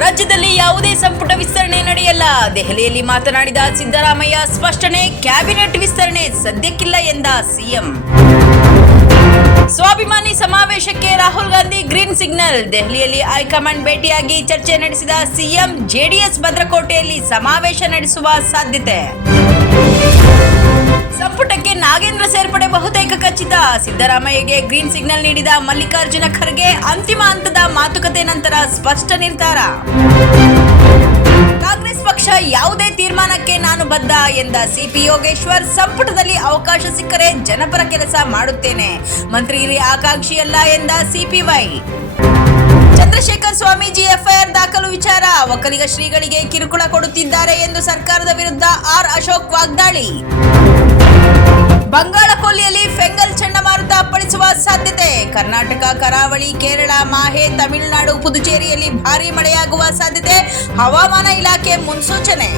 ರಾಜ್ಯದಲ್ಲಿ ಯಾವುದೇ ಸಂಪುಟ ವಿಸ್ತರಣೆ ನಡೆಯಲ್ಲ. ದೆಹಲಿಯಲ್ಲಿ ಮಾತನಾಡಿದ ಸಿದ್ದರಾಮಯ್ಯ ಸ್ಪಷ್ಟನೆ, ಕ್ಯಾಬಿನೆಟ್ ವಿಸ್ತರಣೆ ಸದ್ಯಕ್ಕಿಲ್ಲ ಎಂದ ಸಿಎಂ. ಸ್ವಾಭಿಮಾನಿ ಸಮಾವೇಶಕ್ಕೆ ರಾಹುಲ್ ಗಾಂಧಿ ಗ್ರೀನ್ ಸಿಗ್ನಲ್. ದೆಹಲಿಯಲ್ಲಿ ಹೈಕಮಾಂಡ್ ಭೇಟಿಯಾಗಿ ಚರ್ಚೆ ನಡೆಸಿದ ಸಿಎಂ, ಜೆಡಿಎಸ್ ಭದ್ರಕೋಟೆಯಲ್ಲಿ ಸಮಾವೇಶ ನಡೆಸುವ ಸಾಧ್ಯತೆ. ಖಚಿತ ಸಿದ್ದರಾಮಯ್ಯಗೆ ಗ್ರೀನ್ ಸಿಗ್ನಲ್ ನೀಡಿದ ಮಲ್ಲಿಕಾರ್ಜುನ ಖರ್ಗೆ ಅಂತಿಮ ಹಂತದ ಮಾತುಕತೆ ನಂತರ ಸ್ಪಷ್ಟ ನಿರ್ಧಾರ. ಕಾಂಗ್ರೆಸ್ ಪಕ್ಷ ಯಾವುದೇ ತೀರ್ಮಾನಕ್ಕೆ ನಾನು ಬದ್ಧ ಎಂದ ಸಿಪಿ ಯೋಗೇಶ್ವರ್ ಸಂಪುಟದಲ್ಲಿ ಅವಕಾಶ ಸಿಕ್ಕರೆ ಜನಪರ ಕೆಲಸ ಮಾಡುತ್ತೇನೆ. ಮಂತ್ರಿ ಹಿರಿಯ ಆಕಾಂಕ್ಷಿಯಲ್ಲ ಎಂದ ಸಿಪಿವೈ ಚಂದ್ರಶೇಖರ್ ಸ್ವಾಮೀಜಿ ಎಫ್ಐಆರ್ ದಾಖಲು ವಿಚಾರ, ಒಕ್ಕಲಿಗ ಶ್ರೀಗಳಿಗೆ ಕಿರುಕುಳ ಕೊಡುತ್ತಿದ್ದಾರೆ ಎಂದು ಸರ್ಕಾರದ ವಿರುದ್ಧ ಆರ್ ಅಶೋಕ್ ವಾಗ್ದಾಳಿ. ಬಂಗಾಳ ಸಾಧ್ಯತೆ. ಕರ್ನಾಟಕ ಕರಾವಳಿ ಕೇರಳ ಮಾಹೆ ತಮಿಳುನಾಡು ಪುದುಚೇರಿಯಲ್ಲಿ ಭಾರೀ ಮಳೆಯಾಗುವ ಸಾಧ್ಯತೆ. ಹವಾಮಾನ ಇಲಾಖೆ ಮುನ್ಸೂಚನೆ.